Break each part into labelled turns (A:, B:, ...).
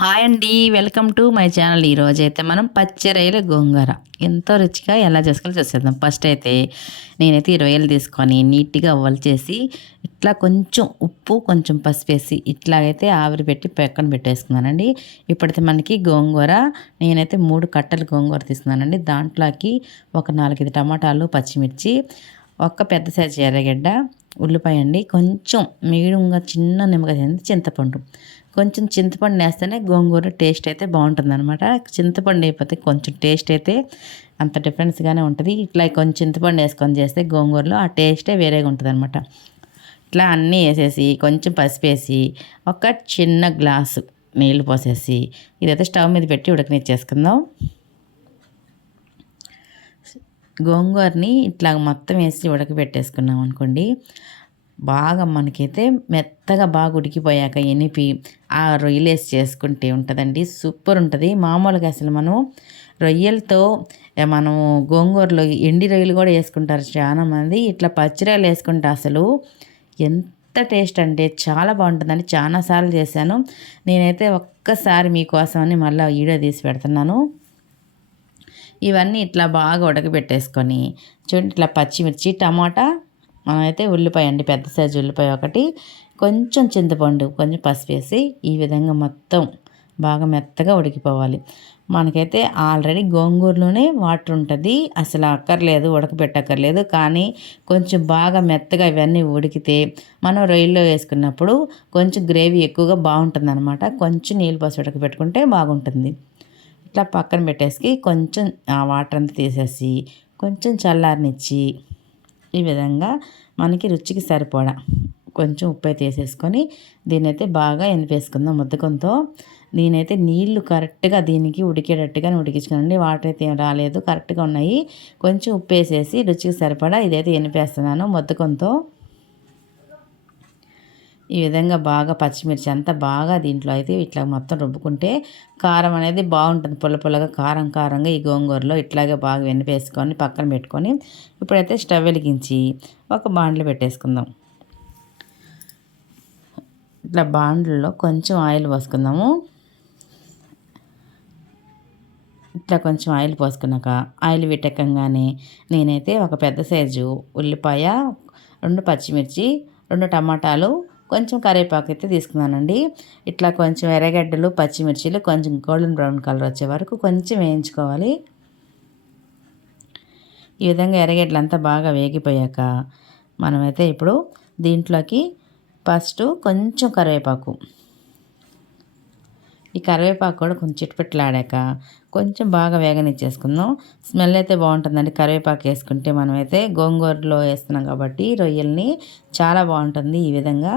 A: Hi అండి welcome to my channel. ఈరోజు అయితే మనం పచ్చి గోంగూర. ఎంతో రుచిగా ఎలా చేసుకోవాలో చూసేద్దాం. ఫస్ట్ అయితే నేనైతే ఈ రొయ్యలు తీసుకొని నీట్గా చేసి ఇట్లా కొంచెం ఉప్పు కొంచెం పసుపు వేసి ఇట్లాగైతే ఆవిరి పెట్టి పక్కన పెట్టేసుకున్నానండి. ఇప్పుడైతే మనకి గోంగూర నేనైతే మూడు కట్టలు గోంగూర తీసుకున్నానండి. దాంట్లోకి ఒక నాలుగైదు టమాటాలు పచ్చిమిర్చి ఒక పెద్ద సైజు ఎర్రగడ్డ ఉల్లిపాయ అండి. కొంచెం మీడియంగా చిన్న నిమ్మకాయ చింతపండు. కొంచెం చింతపండు వేస్తేనే గోంగూర టేస్ట్ అయితే బాగుంటుంది అనమాట చింతపండు అయిపోతే కొంచెం టేస్ట్ అయితే అంత డిఫరెన్స్గానే ఉంటుంది. ఇట్లా కొంచెం చింతపండు వేసుకొని చేస్తే గోంగూరలో ఆ టేస్టే వేరేగా ఉంటుంది అనమాట ఇట్లా అన్నీ వేసేసి కొంచెం పసుపు వేసి ఒక చిన్న గ్లాసు నీళ్ళు పోసేసి ఇదైతే స్టవ్ మీద పెట్టి ఉడకనిచ్చేసుకుందాం. గోంగూరని ఇట్లా మొత్తం వేసి ఉడకబెట్టేసుకున్నాం అనుకోండి బాగా మనకైతే మెత్తగా బాగా ఉడికిపోయాక ఎనిపి ఆ రొయ్యలేసి చేసుకుంటే ఉంటుందండి. సూపర్ ఉంటుంది. మామూలుగా అసలు మనం రొయ్యలతో మనం గోంగూరలో ఎండి రొయ్యలు కూడా వేసుకుంటారు. చాలామంది ఇట్లా పచ్చిరాయలు వేసుకుంటే అసలు ఎంత టేస్ట్ అంటే చాలా బాగుంటుందని చాలాసార్లు చేశాను. నేనైతే ఒక్కసారి మీకోసమని మళ్ళీ వీడియో తీసి పెడుతున్నాను. ఇవన్నీ ఇట్లా బాగా ఉడకబెట్టేసుకొని చూడండి ఇట్లా పచ్చిమిర్చి టమాటా మనమైతే ఉల్లిపాయ అండి పెద్ద సైజు ఉల్లిపాయ ఒకటి. కొంచెం చింతపండు కొంచెం పసుపు వేసి ఈ విధంగా మొత్తం బాగా మెత్తగా ఉడికిపోవాలి. మనకైతే ఆల్రెడీ గోంగూరలోనే వాటర్ ఉంటుంది. అసలు అక్కర్లేదు ఉడకబెట్టక్కర్లేదు. కానీ కొంచెం బాగా మెత్తగా ఇవన్నీ ఉడికితే మనం రొయ్యల్లో వేసుకున్నప్పుడు కొంచెం గ్రేవీ ఎక్కువగా బాగుంటుంది అనమాట కొంచెం నీళ్ళు పోసి ఉడకబెట్టుకుంటే బాగుంటుంది. ఇట్లా పక్కన పెట్టేసి కొంచెం ఆ వాటర్ అంతా తీసేసి కొంచెం చల్లారనిచ్చి ఈ విధంగా మనకి రుచికి సరిపడా కొంచెం ఉప్పు అయితే వేసేసుకొని దీనైతే బాగా ఎనిపేసుకుందాం ముద్దకంతో. నేనైతే నీళ్ళు కరెక్ట్గా దీనికి ఉడికేటట్టుగా ఉడికించుకోనండి. వాటర్ అయితే రాలేదు. కరెక్ట్గా ఉన్నాయి. కొంచెం ఉప్పు వేసేసి రుచికి సరిపడా ఇదైతే ఎనిపేస్తున్నాను ముద్దకంతో. ఈ విధంగా బాగా పచ్చిమిర్చి అంతా బాగా దీంట్లో అయితే ఇట్లా మొత్తం రుబ్బుకుంటే కారం అనేది బాగుంటుంది. పుల్ల పుల్లగా కారం కారంగా ఈ గోంగూరలో ఇట్లాగే బాగా వెనిపేసుకొని పక్కన పెట్టుకొని ఇప్పుడైతే స్టవ్ వెలిగించి ఒక బాండ్లు పెట్టేసుకుందాం. ఇట్లా బాండ్లలో కొంచెం ఆయిల్ పోసుకుందాము. ఇట్లా కొంచెం ఆయిల్ పోసుకున్నాక ఆయిల్ పెట్టకంగానే నేనైతే ఒక పెద్ద సైజు ఉల్లిపాయ రెండు పచ్చిమిర్చి రెండు టమాటాలు కొంచెం కరివేపాకు అయితే తీసుకున్నానండి. ఇట్లా కొంచెం ఎర్రగడ్డలు పచ్చిమిర్చిలు కొంచెం గోల్డెన్ బ్రౌన్ కలర్ వచ్చే వరకు కొంచెం వేయించుకోవాలి. ఈ విధంగా ఎర్రగడ్డలంతా బాగా వేగిపోయాక మనమైతే ఇప్పుడు దీంట్లోకి ఫస్ట్ కొంచెం కరివేపాకు ఈ కరివేపాకు కూడా కొంచెం చిట్పెట్లాడాక కొంచెం బాగా వేగనిచ్చేసుకుందాం స్మెల్ అయితే బాగుంటుందండి. కరివేపాకు వేసుకుంటే మనమైతే గోంగూరలో వేస్తున్నాం కాబట్టి రొయ్యల్ని చాలా బాగుంటుంది ఈ విధంగా.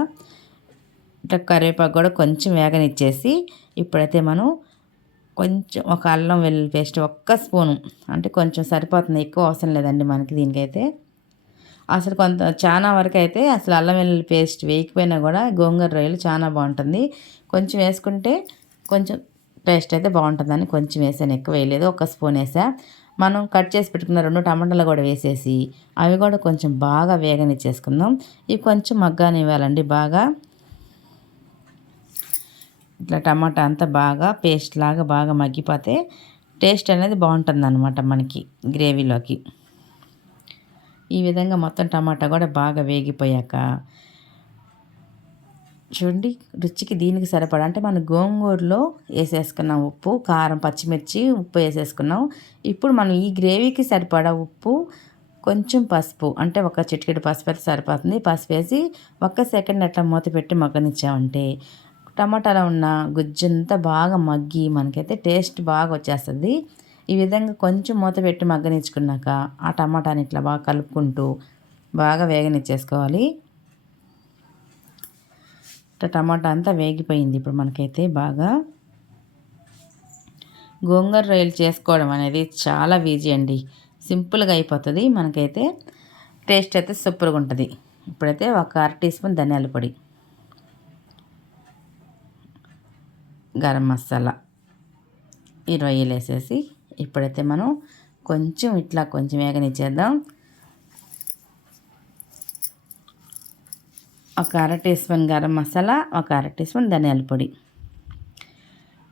A: ఇట్లా కరివేపాకు కూడా కొంచెం వేగనిచ్చేసి ఇప్పుడైతే మనం కొంచెం ఒక అల్లం వెల్లుల్లి పేస్ట్ ఒక్క స్పూను అంటే కొంచెం సరిపోతుంది ఎక్కువ అవసరం లేదండి మనకి దీనికైతే. అసలు కొంత చాలా వరకు అయితే అసలు అల్లం వెల్లుల్లి పేస్ట్ వేయకపోయినా కూడా గోంగూర రొయ్యలు చాలా బాగుంటుంది. కొంచెం వేసుకుంటే కొంచెం టేస్ట్ అయితే బాగుంటుందని కొంచెం వేసాను ఎక్కువ వేయలేదు. ఒక స్పూన్ వేసా. మనం కట్ చేసి పెట్టుకున్న రెండు టమాటాలు కూడా వేసేసి అవి కూడా కొంచెం బాగా వేగనిచ్చేసుకుందాం. ఇవి కొంచెం మగ్గానివ్వాలండి బాగా. ఇట్లా టమాటా అంతా బాగా పేస్ట్ లాగా బాగా మగ్గిపోతే టేస్ట్ అనేది బాగుంటుంది అనమాట మనకి గ్రేవీలోకి. ఈ విధంగా మొత్తం టమాటా కూడా బాగా వేగిపోయాక చూడండి రుచికి దీనికి సరిపడా. అంటే మన గోంగూరలో వేసేసుకున్నాం ఉప్పు కారం పచ్చిమిర్చి ఉప్పు వేసేసుకున్నాం. ఇప్పుడు మనం ఈ గ్రేవీకి సరిపడా ఉప్పు కొంచెం పసుపు అంటే ఒక చిటికెడు పసుపు అయితే సరిపోతుంది. పసుపు వేసి ఒక్క సెకండ్ అట్లా మూత పెట్టి మగ్గనిచ్చామంటే టమాటాలో ఉన్న గుజ్జంతా బాగా మగ్గి మనకైతే టేస్ట్ బాగా వచ్చేస్తుంది. ఈ విధంగా కొంచెం మూత పెట్టి మగ్గనిచ్చుకున్నాక ఆ టమాటాని ఇట్లా బాగా కలుపుకుంటూ బాగా వేగనిచ్చేసుకోవాలి. టమాటా అంతా వేగిపోయింది. ఇప్పుడు మనకైతే బాగా గోంగూర రొయ్యలు చేసుకోవడం అనేది చాలా ఈజీ అండి. సింపుల్గా అయిపోతుంది. మనకైతే టేస్ట్ అయితే సూపర్గా ఉంటుంది. ఇప్పుడైతే ఒక అర టీ స్పూన్ ధనియాల పొడి గరం మసాలా ఈ రొయ్యలు వేసేసి ఇప్పుడైతే మనం కొంచెం ఇట్లా కొంచెం వేగనిచ్చేద్దాం. ఒక అర టీ స్పూన్ గరం మసాలా ఒక అర టీ స్పూన్ ధనియాల పొడి.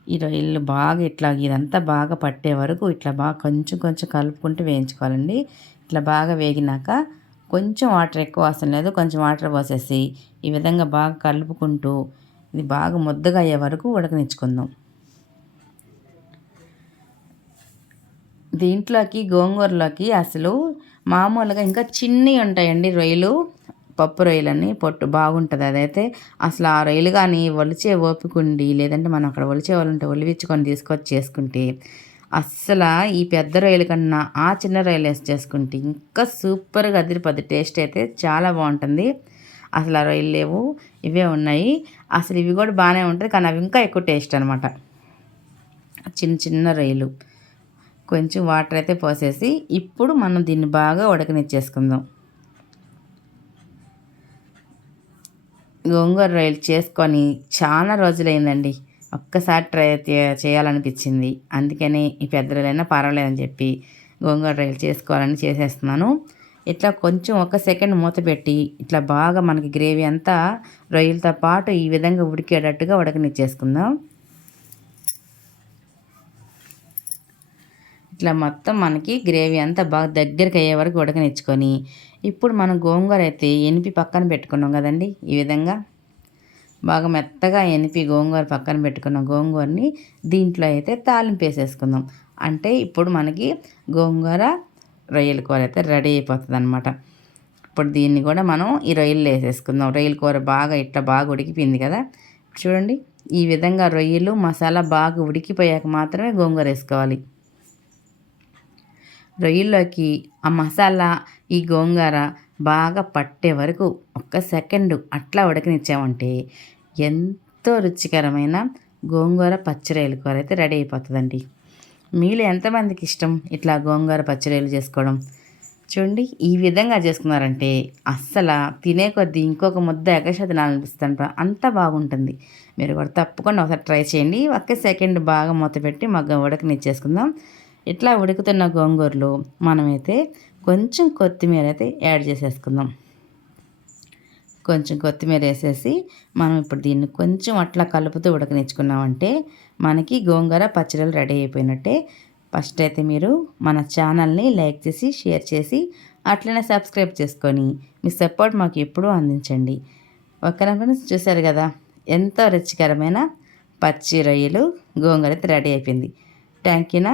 A: ఈ రొయ్యలు బాగా ఇట్లా ఇదంతా బాగా పట్టే వరకు ఇట్లా బాగా కొంచెం కొంచెం కలుపుకుంటూ వేయించుకోవాలండి. ఇట్లా బాగా వేగినాక కొంచెం వాటర్ ఎక్కువ అవసరం లేదు కొంచెం వాటర్ పోసేసి ఈ విధంగా బాగా కలుపుకుంటూ ఇది బాగా ముద్దగా అయ్యే వరకు ఉడకనిచ్చుకుందాం. దీంట్లోకి గోంగూరలోకి అసలు మామూలుగా ఇంకా చిన్నవి ఉంటాయండి రొయ్యలు. పప్పు రొయ్యలని పొట్టు బాగుంటుంది. అదైతే అసలు ఆ రొయ్యలు కానీ ఒలిచే ఓపికండి లేదంటే మనం అక్కడ ఒలిచే వాళ్ళు ఉంటే ఒలివిచ్చుకొని తీసుకొచ్చి చేసుకుంటే అస్సలు ఈ పెద్ద రొయ్యల కన్నా ఆ చిన్న రొయ్యలు వేసి చేసుకుంటే ఇంకా సూపర్గా అదిరిపోద్ది. టేస్ట్ అయితే చాలా బాగుంటుంది. అసలు ఆ రొయ్యలు లేవు. ఇవే ఉన్నాయి. అసలు ఇవి కూడా బాగానే ఉంటుంది. కానీ అవి ఇంకా ఎక్కువ టేస్ట్ అనమాట చిన్న చిన్న రొయ్యలు. కొంచెం వాటర్ అయితే పోసేసి ఇప్పుడు మనం దీన్ని బాగా ఉడకనిచ్చేసుకుందాం. గోంగూర రొయ్యలు చేసుకొని చాలా రోజులైందండి. ఒక్కసారి ట్రై చేయాలనిపించింది. అందుకని ఈ పెద్ద రొయ్యలైనా పర్వాలేదని చెప్పి గోంగూర రొయ్యలు చేసుకోవాలని చేసేస్తున్నాను. ఇట్లా కొంచెం ఒక సెకండ్ మూత పెట్టి ఇట్లా బాగా మనకి గ్రేవీ అంతా రొయ్యలతో పాటు ఈ విధంగా ఉడికేటట్టుగా ఉడకనిచ్చేసుకుందాం. ఇట్లా మొత్తం మనకి గ్రేవీ అంతా బాగా దగ్గరికి అయ్యే వరకు ఉడకనిచ్చుకొని ఇప్పుడు మనం గోంగూర అయితే ఎనిపి పక్కన పెట్టుకున్నాం కదండి ఈ విధంగా బాగా మెత్తగా ఎనిపి గోంగూర పక్కన పెట్టుకున్న గోంగూరని దీంట్లో అయితే తాలింపు వేసేసుకుందాం. అంటే ఇప్పుడు మనకి గోంగూర రొయ్యల కూర అయితే రెడీ అయిపోతుంది అనమాట ఇప్పుడు దీన్ని కూడా మనం ఈ రొయ్యలు వేసేసుకుందాం. రొయ్యల కూర బాగా ఇట్లా బాగా ఉడికిపోయింది కదా. చూడండి ఈ విధంగా రొయ్యలు మసాలా బాగా ఉడికిపోయాక మాత్రమే గోంగూర వేసుకోవాలి. రొయ్యల్లోకి ఆ మసాలా ఈ గోంగూర బాగా పట్టే వరకు ఒక్క సెకండ్ అట్లా ఉడకనిచ్చామంటే ఎంతో రుచికరమైన గోంగూర పచ్చిరొయ్యల కూర అయితే రెడీ అయిపోతుందండి. మీలో ఎంతమందికి ఇష్టం ఇట్లా గోంగూర పచ్చిరొయ్యలు చేసుకోవడం? చూడండి ఈ విధంగా చేసుకున్నారంటే అస్సలు తినే కొద్దీ ఇంకొక ముద్ద ఎగశ తినాలనిపిస్తుంది అంత బాగుంటుంది. మీరు కూడా తప్పకుండా ఒకసారి ట్రై చేయండి. ఒక్క సెకండ్ బాగా మూత పెట్టి మగ్గ ఉడకనిచ్చేసుకుందాం. ఇట్లా ఉడుకుతున్న గోంగూరలో మనమైతే కొంచెం కొత్తిమీర అయితే యాడ్ చేసేసుకుందాం. కొంచెం కొత్తిమీర వేసేసి మనం ఇప్పుడు దీన్ని కొంచెం అట్లా కలుపుతూ ఉడకనిచ్చుకున్నామంటే మనకి గోంగూర పచ్చడిలు రెడీ అయిపోయినట్టే. ఫస్ట్ అయితే మీరు మన ఛానల్ని లైక్ చేసి షేర్ చేసి అట్లనే సబ్స్క్రైబ్ చేసుకొని మీ సపోర్ట్ మాకు ఎప్పుడూ అందించండి. ఒక చూశారు కదా ఎంతో రుచికరమైన పచ్చి రొయ్యలు గోంగూర అయితే రెడీ అయిపోయింది. థ్యాంక్ యూనా